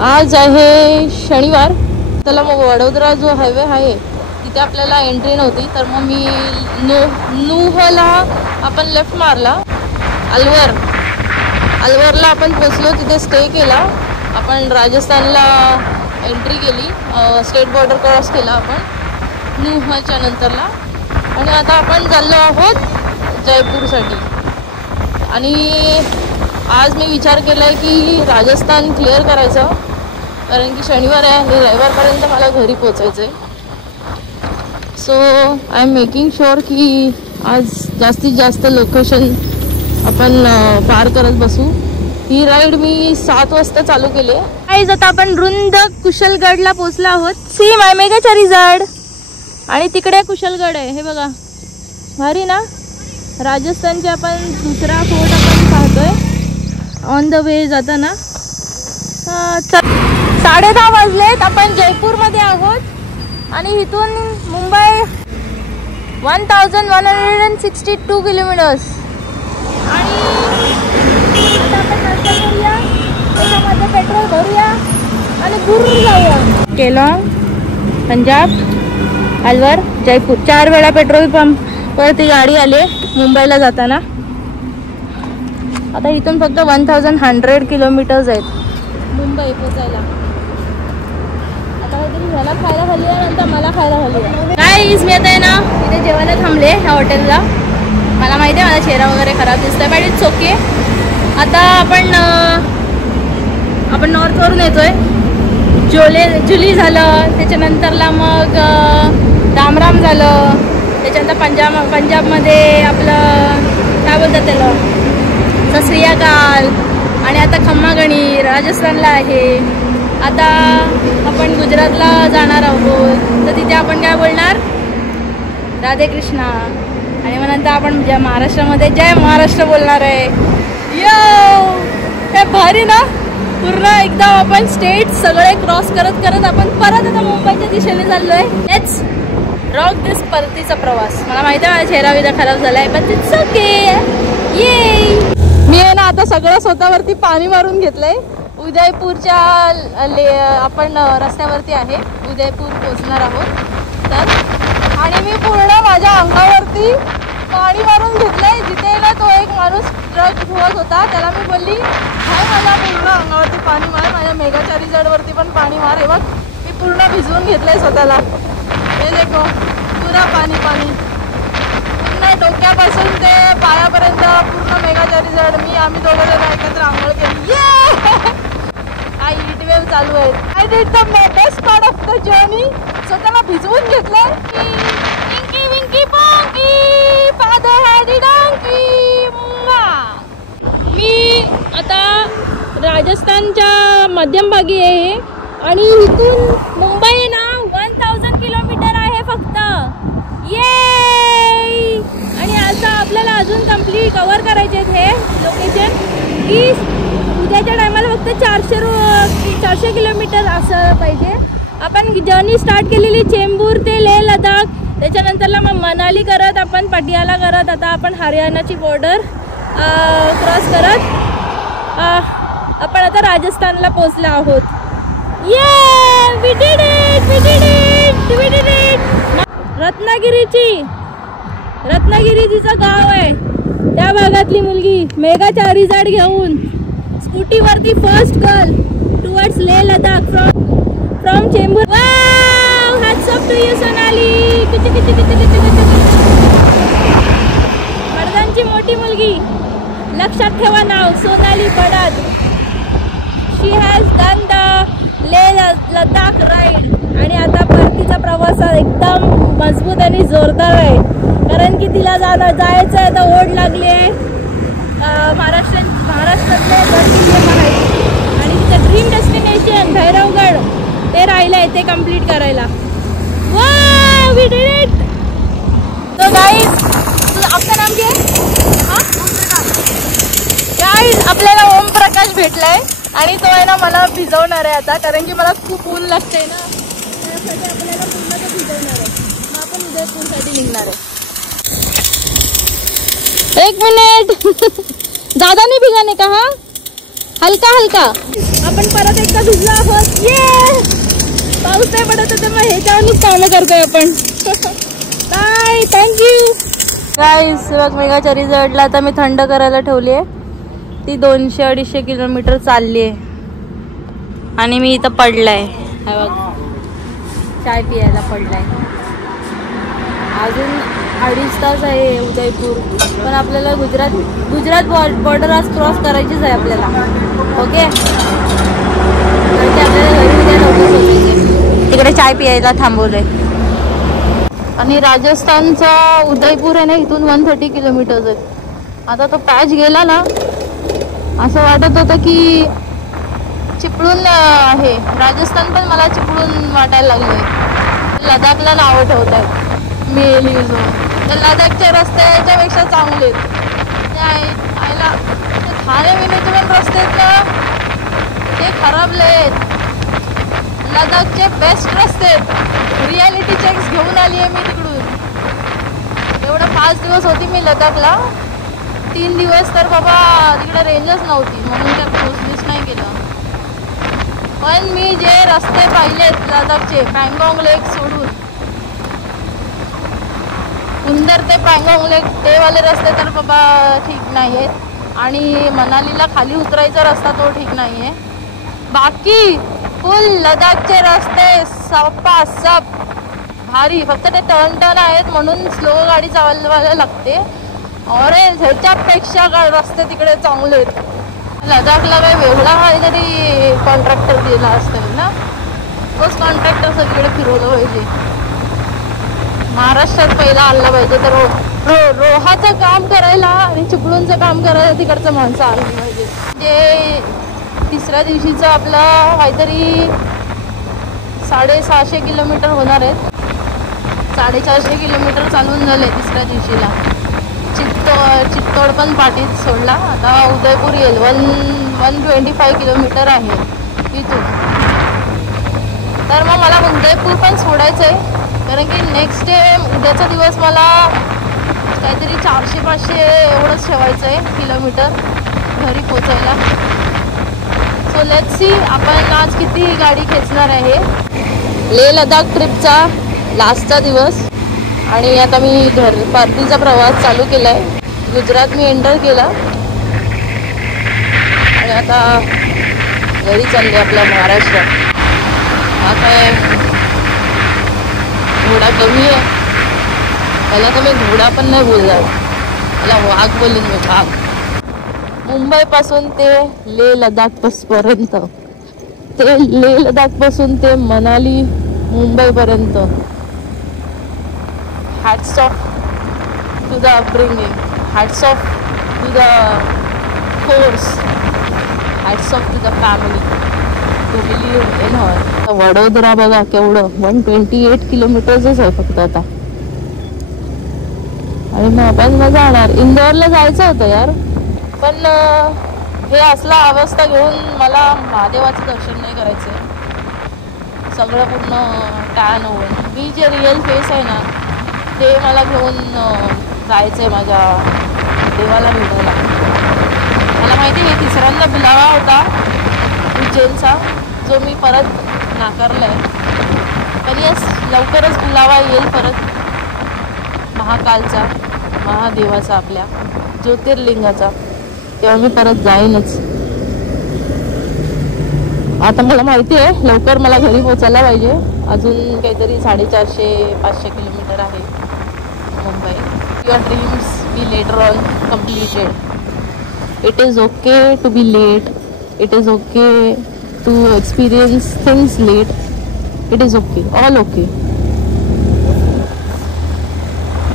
आज आहे शनिवार. त्याला मग वडोदरा जो हायवे आहे तिथे आपल्याला एंट्री नव्हती, तर मग मी नूहला आपण लेफ्ट मारला. अलवरला आपण पोचलो, तिथे स्टे केला. आपण राजस्थानला एंट्री केली, स्टेट बॉर्डर क्रॉस केला आपण नूहच्या नंतरला. आणि आता आपण चाललो आहोत जयपूरसाठी. आणि आज मी विचार केला आहे की राजस्थान क्लिअर करायचं, कारण की शनिवार आहे आणि रविवारपर्यंत मला घरी पोचायचं आहे. So I am making sure की आज जास्तीत जास्त लोकेशन आपण पार करत बसू. ही राईड मी 7 वाजता चालू केली आहे. आता आपण रुंद कुशलगडला पोचलो आहोत. सी माय मेगाचारी झाड. आणि तिकडे कुशलगड आहे, हे बघा, भारी ना. राजस्थानचे आपण दुसरा फोर्ट आपण पाहतोय ऑन द वे जाताना. 10:30 वाजलेत. आपण जयपूरमध्ये आहोत आणि इथून मुंबई 1162 किलोमीटर्स. आणि आता आपण नाश्ता करूया, त्याच्यामध्ये पेट्रोल भरूया आणि गुरुर जाऊया. केलॉंग, पंजाब, अलवर, जयपूर 4 वेळा पेट्रोल पंप वरती गाडी आली मुंबईला जाताना. आता इथून फक्त 1100 किलोमीटर्स आहेत मुंबई पोचायला. आता काहीतरी ह्याला खायला खाली आहे, नंतर मला खायला खाली आहे. काय मी आता आहे ना इथे जेवायला थांबले ह्या हॉटेलला. मला माहिती आहे माझा चेहरा वगैरे खराब दिसतोय, बट इट्स ओके. आता आपण नॉर्थवरून येतोय. जुली झालं, त्याच्यानंतरला मग रामराम झालं, त्याच्यानंतर पंजाबमध्ये आपलं काय बोलतात त्याला सत श्री अकाल. आणि आता खम्मागणी राजस्थानला आहे. आता आपण गुजरातला जाणार आहोत, तर तिथे आपण काय बोलणार, राधे कृष्णा. आणि मग नंतर आपण महाराष्ट्रामध्ये जय महाराष्ट्र बोलणार आहे. यो काय भारी ना. पूर्ण एकदम आपण स्टेट सगळे क्रॉस करत करत आपण परत आता मुंबईच्या दिशेने चाललोय. लेट्स रॉक दिस परतीचा प्रवास. मला माहिती आहे माझा चेहरा विदा खराब झालाय, पण इट्स ओके. ये मी आहे ना आता सगळं स्वतःवरती पाणी मारून घेतलंय. उदयपूरच्या आपण रस्त्यावरती आहे, उदयपूर पोचणार आहोत तर. आणि मी पूर्ण माझ्या अंगावरती पाणी मारून घेतलंय. जिथे ना तो एक माणूस ट्रक धुवत होता, त्याला मी बोलली हाय माझ्या पूर्ण अंगावरती पाणी मार, माझ्या मेगाचारी जडवरती पण पाणी मार. हे बघ मी पूर्ण भिजवून घेतलंय स्वतःला. हे देखो पुरा पाणी पाणी, पूर्ण डोक्यापासून ते पायापर्यंत पूर्ण मेगाचारी जड. आम्ही दोघं जण एकत्र आंघोळ केली. हा हीट वेव्ह चालू आहे. I did the best part of the journey. स्वतःला भिजवून घेतलंय. Winky winky ponky father had a donkey. मी आता राजस्थानच्या मध्यम भागी आहे आणि इथून मुंबई ना 1000 किलोमीटर आहे फक्त. ये आणि आता आपल्याला अजून कम्प्लीट कव्हर करायचे हे लोकेशन की उद्याच्या टायमाला फक्त 400 किलोमीटर असं पाहिजे. आपण जर्नी स्टार्ट केलेली चेंबूर ते लेह लडाख, त्याच्यानंतरला मग मनाली करत आपण पटियाला करत आता आपण हरियाणाची बॉर्डर क्रॉस करत आपण आता राजस्थानला पोचलो आहोत. Yay we did it, we did it, we did it. Ratnagiri जिचं गाव आहे त्या भागातली मुलगी मेगाचारी जड घेऊन स्कूटीवरती first girl towards Leh Ladakh from Chembur. Wow, hats off to you Sonali. पडदांची मोठी मुलगी, लक्षात ठेवा नाव Sonali Padad. She has done the Leh Ladakh ride. आणि आता परतीचा प्रवास एकदम मजबूत आणि जोरदार आहे, कारण की तिला जायचं आहे तर ओढ लागली आहे महाराष्ट्रातले गडकिल्ले पाहायचे. आणि तिचं ड्रीम डेस्टिनेशन भैरवगड ते राहिलं आहे ते कम्प्लीट करायला. Wow, we did it. तो गाईज आपलं नाम काय गाईज, आपल्याला ओमप्रकाश भेटलाय आणि तो आहे ना मला भिजवणार आहे आता, कारण की मला खूप ऊन लागते ना, त्यासाठी आपल्याला पूर्ण ते भिजवणार आहे. मग आपण उदयपूरसाठी निघणार आहे. 1 मिनट, ज्यादा नहीं भिगाने का, हाँ हल्का हल्का. आपण परत एकदा भिजलो आहोत. ये पाऊस नाही पडत तर मग ह्याच्यावरच कामं करतोय आपण. बाय, थँक्यू गाईस. बघ मेघाच्या रिझल्टला आता मी थंड करायला ठेवली आहे. ती 200-250 किलोमीटर चालली आहे आणि मी इथं पडलाय. बघ चाय पियायला पडलाय. अजून 2.5 तास आहे उदयपूर, पण आपल्याला गुजरात बॉर्डर आज क्रॉस करायचीच आहे आपल्याला. ओके, आपल्याला घरी उद्या लवकर पोहोचायचे. तिकडे चाय पियायला थांबवलंय. आणि राजस्थानचा उदयपूर आहे ना, इथून 130 किलोमीटर्स आहेत. आता तो पॅच गेला ना, असं वाटत होतं की चिपळूण आहे. राजस्थान पण मला चिपळूण वाटायला लागलंय. लडाखला नावं ठेवत आहेत मेली जो. तर लडाखचे रस्त्याच्यापेक्षा चांगले आयला. ठाणे विनेचे पण रस्ते आहेत ना, ते खराबले आहेत. लडाखचे बेस्ट रस्ते आहेत. रियालिटी चेक्स घेऊन आली आहे मी तिकडून. एवढं 5 दिवस होती मी लडाखला. 3 दिवस तर बाबा तिकडे रेंजच नव्हती, म्हणून काय पोचलीच नाही केलं. पण मी जे रस्ते पाहिलेत लडाखचे, पँगॉंग लेक सोडून सुंदर ते पँगॉंग लेक, ते वाले रस्ते तर बाबा ठीक नाही आहेत. आणि मनालीला खाली उतरायचा रस्ता तो ठीक नाही आहे. बाकी फुल लडाखचे रस्ते सपासप भारी. फक्त ते टर्न आहेत म्हणून स्लो गाडी चालवायला लागते. ऑरेंज ह्याच्यापेक्षा रस्ते तिकडे चांगले आहेत. लडाखला काही वेगळा काहीतरी कॉन्ट्रॅक्टर दिला असतं ना, तोच कॉन्ट्रॅक्टर सगळीकडे फिरवलं पाहिजे. महाराष्ट्रात पहिला आणलं पाहिजे. तर रोहाचं काम करायला आणि चिपळूणचं काम करायला तिकडचं माणसं आणली पाहिजे. जे तिसऱ्या दिवशीचं आपलं काहीतरी 650 किलोमीटर होणार आहेत. 450 किलोमीटर चालून झाले तिसऱ्या दिवशीला. चित्तोड पण पाठीत सोडला. आता उदयपूर येईल. 125 किलोमीटर आहे इथून. तर मग मला उदयपूर पण सोडायचं आहे, कारण की नेक्स्ट डे उद्याचा दिवस मला काहीतरी 400-500 एवढंच ठेवायचं आहे किलोमीटर घरी पोचायला. सो लेट्स सी आपण आज किती गाडी खेचणार आहे. लेह लडाख ट्रिपचा लास्टचा दिवस आणि आता मी परतीचा प्रवास चालू केला आहे. गुजरात मी एंटर केला आणि आता घरी चालले आपल्या महाराष्ट्रात. आता घोडा कमी आहे. मला तर मी घोडा पण नाही बोलणार, मला वाघ बोलून मी वाघ. मुंबईपासून ते लेह लडाख पर्यंत, ते लेह लडाख पासून ते मनाली मुंबईपर्यंत. Hats off to the upbringing, hats off to the force, hats off to the family to believe in her. Vadodara बघा केवढं 128 किलोमीटर्सच आहे फक्त आता. आणि मग आपण मग जाणार. इंदोरला जायचं होतं यार, पण हे असला अवस्था घेऊन मला महादेवाचं दर्शन नाही करायचं. सगळं पूर्ण टॅन होऊन मी जे रिअल फेस आहे ना ते मला घेऊन जायचं आहे माझ्या देवाला भेटायला. मला माहिती आहे तिसऱ्यांदा बुलावा होता उज्जैनचा, जो मी परत नाकारला आहे. पण यस, लवकरच बुलावा येईल परत महाकालचा, महादेवाचा, आपल्या ज्योतिर्लिंगाचा. तेव्हा मी परत जाईनच. आता मला माहिती आहे लवकर मला घरी पोचायला पाहिजे. अजून काहीतरी 450-500 किलोमीटर आहे Mumbai. Your dreams be later on completed. It is okay to be late. It is okay to experience things late. It is okay, all okay.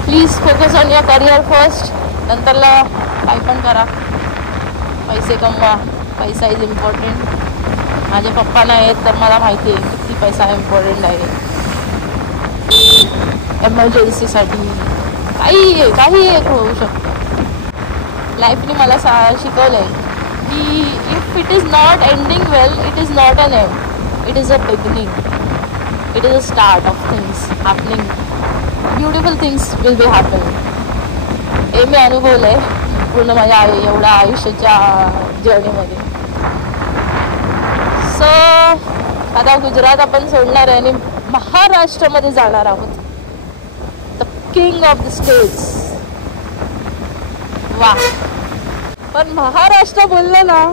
Please focus on your career first. नंतरला काय पण करा, पैसे कमवा. पैसा is important. माझे पप्पा नाही आहेत तर मला माहिती आहे किती पैसा इम्पॉर्टंट आहे. एमर्जन्सीसाठी काही एक होऊ शकतं. लाईफने मला शिकवलं आहे की if it is not ending well, it is not an end, it is a beginning. It is a start of things happening. Beautiful things will be happening. हे मी अनुभवलं आहे पूर्ण माझ्या एवढ्या आयुष्याच्या जर्नीमध्ये. आता गुजरात आपण सोडणार आहे आणि महाराष्ट्रामध्ये जाणार आहोत. The king of the states. वा. पण महाराष्ट्र बोललं ना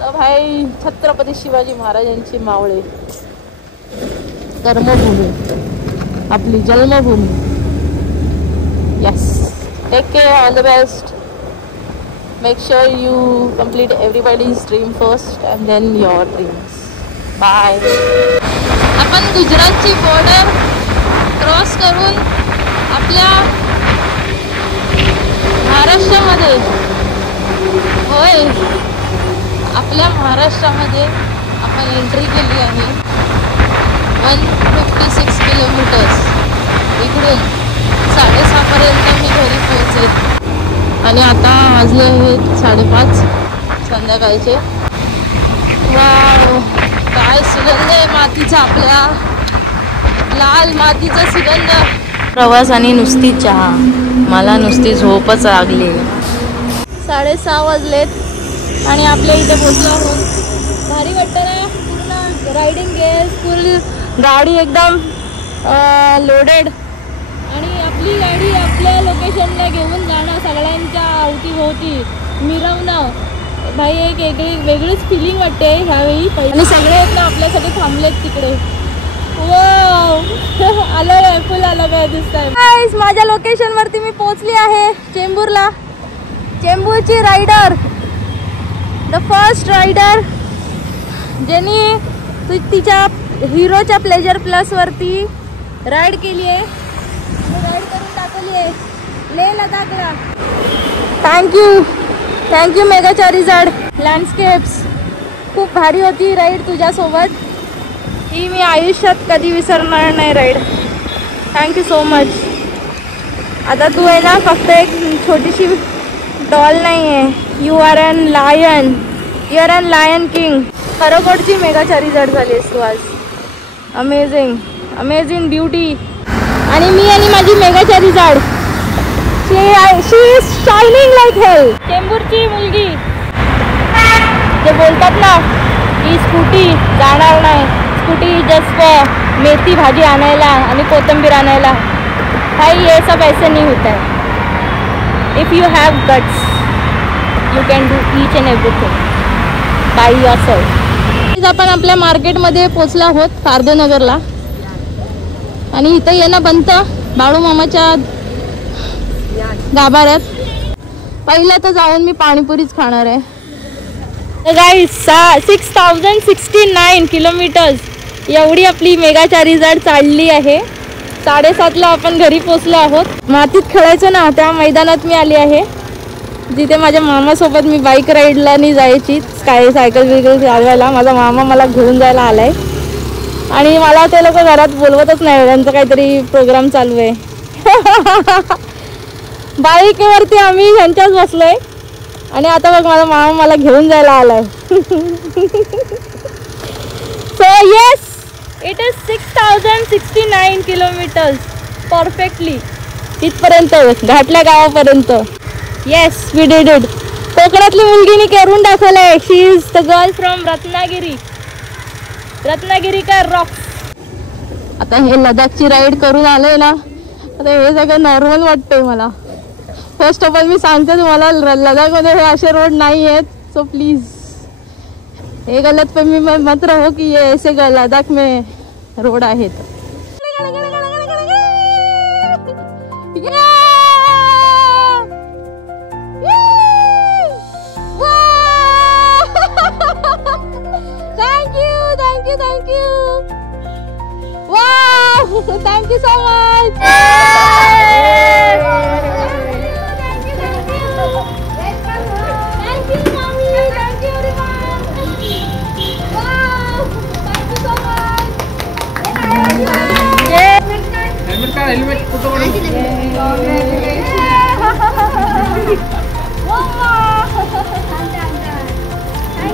तर भाई छत्रपती शिवाजी महाराजांची मावळे, कर्मभूमी, आपली जन्मभूमी. Yes. Take care. All the best. Make sure you complete everybody's dream first and then your dreams. Bye. आपण गुजरातची बॉर्डर क्रॉस करून आपल्या महाराष्ट्रामध्ये, होय आपल्या महाराष्ट्रामध्ये आपण एंट्री केली आहे. 156 किलोमीटर्स. इकडून 6:30 पर्यंत मी घरी पोहोचेल. आणि आता वाजले आहेत 5:30 संध्याकाळचे. वाव, काय सुगंध आहे मातीचा, आपल्या लाल मातीचा सुगंध. प्रवास आणि नुसती चहा, मला नुसती झोपच लागली. 6:30 वाजलेत आणि आपल्या इथे पोहोचलो आहोत. भारी वाटतं ना. पूर्ण रायडिंग गेअर, फुल गाडी एकदम लोडेड. आणि आपली गाडी आपल्या लोकेशनला घेऊन जाणं, सगळ्यांच्या अवतीभोवती मिरवणं, भाई एक वेगळीच फिलिंग वाटते ह्यावेळी. आणि सगळे आहेत ना आपल्यासाठी थांबलेत तिकडे. आलं आहे, फुल आलं आहे दिसत आहे. माझ्या लोकेशनवरती मी पोहोचली आहे, चेंबूरला. चेंबूरची रायडर, द फर्स्ट रायडर ज्यांनी तिच्या हिरोच्या प्लेजर प्लसवरती राईड केली आहे, राईड करून दाखवली आहे लेह लडाखला. Thank you mega चारिजाड. लँडस्केप्स खूप भारी होती राईड तुझ्यासोबत. ही मी आयुष्यात कधी विसरणार नाही राईड. Thank you so much. आता तू आहे ना फक्त एक छोटीशी डॉल नाही आहे, you are an lion king. खरोखरची मेगा चारिजाड झाली आहेस तू आज. Amazing beauty. आणि मी आणि माझी मेगा चारिजाड, she is shining like hell. चेंबूरची मुलगी जे बोलतात ना ही स्कूटी जाणार नाही, स्कूटी जस्ट फॉर मेथी भाजी आणायला आणि कोथिंबीर आणायला. भाई ये सब ऐसे नहीं होता है. If you have guts you can do each and everything by yourself. आपण आपल्या मार्केटमध्ये पोचलो आहोत पारदेनगरला. आणि इथं येणं बनतं बाळू मामाच्या गाभाऱ्यात. पहिलं तर जाऊन मी पाणीपुरीच खाणार आहे. गाईस 6069 किलोमीटर्स एवढी आपली मेगा चारिजाड चालली आहे. 7:30ला आपण घरी पोचलो आहोत. मातीत खेळायचं ना त्या मैदानात मी आली आहे, जिथे माझ्या मामासोबत मी बाईक राईडला नाही जायची, काय सायकल बिकल चालवायला. माझा मामा मला घेऊन जायला आलाय आणि मला ते लोक घरात बोलवतच नाही, त्यांचं काहीतरी प्रोग्राम चालू आहे. बाईकवरती आम्ही ह्यांच्याच बसलोय आणि आता बघ माझा मामा मला घेऊन जायला आलाय. So yes, it is 6069 kilometres perfectly इथपर्यंत, घाटल्या गावापर्यंत. Yes, we did it. कोकणातली मुलगीने करून दाखवलंय. She is the girl from Ratnagiri का रॉक. आता हे लडाखची राईड करून आलोय ना, आता हे सगळं नॉर्मल वाटतंय मला. फर्स्ट ऑफ ऑल मी सांगते तुम्हाला, लडाखमध्ये हे असे रोड नाही आहेत. सो प्लीज हे गलत फहमी में मत रहो की ये ऐसे लडाख में रोड आहेत. Thank you. Wow, thank you so much. Thank you, mommy. Thank you, everyone. Wow, thank you so much. Helmet. Photo. Thank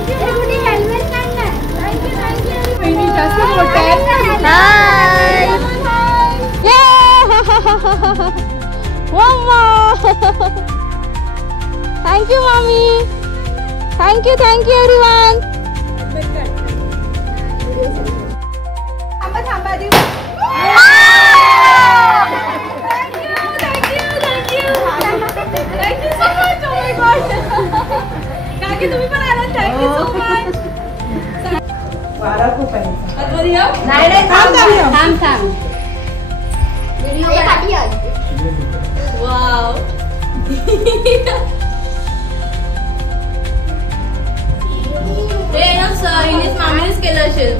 you, Rudy. Helmet. Thank you, mommy. Thank you, everyone. Wow English मामीनेच केलं असेल.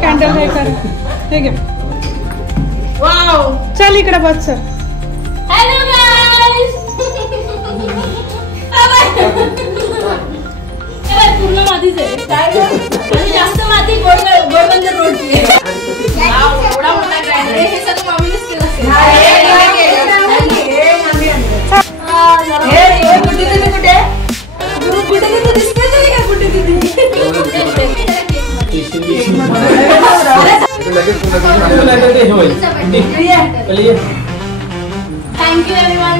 Candle हे कर हे घे. Wow चल इकडे बस sir. Hello गाईस. पूर्ण मातीच आहे. जास्त माती गोडबंदर रोडची आहे. एवढा मोठा ग्रँड आहे. हे सगळं मामीनेच केलं थँक्यू एव्हरीवन.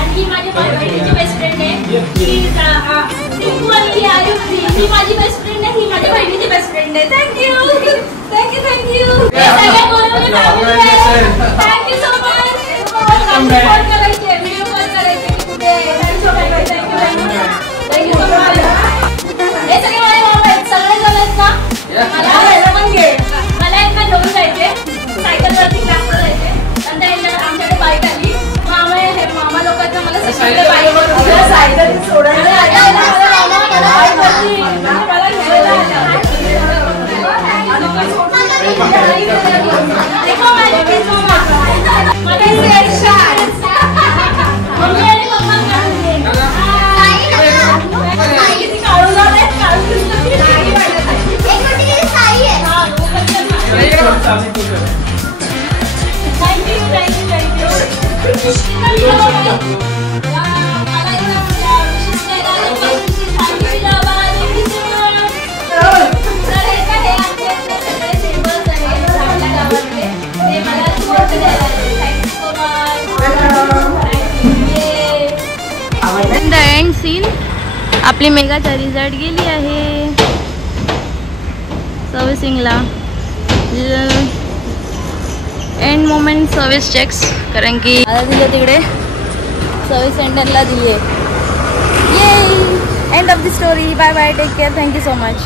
आणि माझी बेस्ट फ्रेंड आहे. ही माझी बेस्ट फ्रेंड आहे. ही माझ्या बहिणीची बेस्ट फ्रेंड आहे. Thank you thank you thank you thank you so much. Call करायचे व्हिडिओ कॉल करायचे कुठे थँक्यू सो मच. हे सगळे माझे मामा आहेत. सगळे जण आहेत ना. मला एकदा घेऊन जायचे सायकलवरती क्लासला जायचे. नंतर आमच्याकडे बाईक आली. मामा लोकांना मला सायकल सोडायला एंड सीन. आपली मेगा रिझल्ट गेली आहे सर्व्हिसिंगला. एंड मोमेंट सर्व्हिस चेक्स कारण की आता दिले तिकडे सर्व्हिस सेंटरला दिली आहे. ये end of the story. Bye bye. Take care. Thank you so much.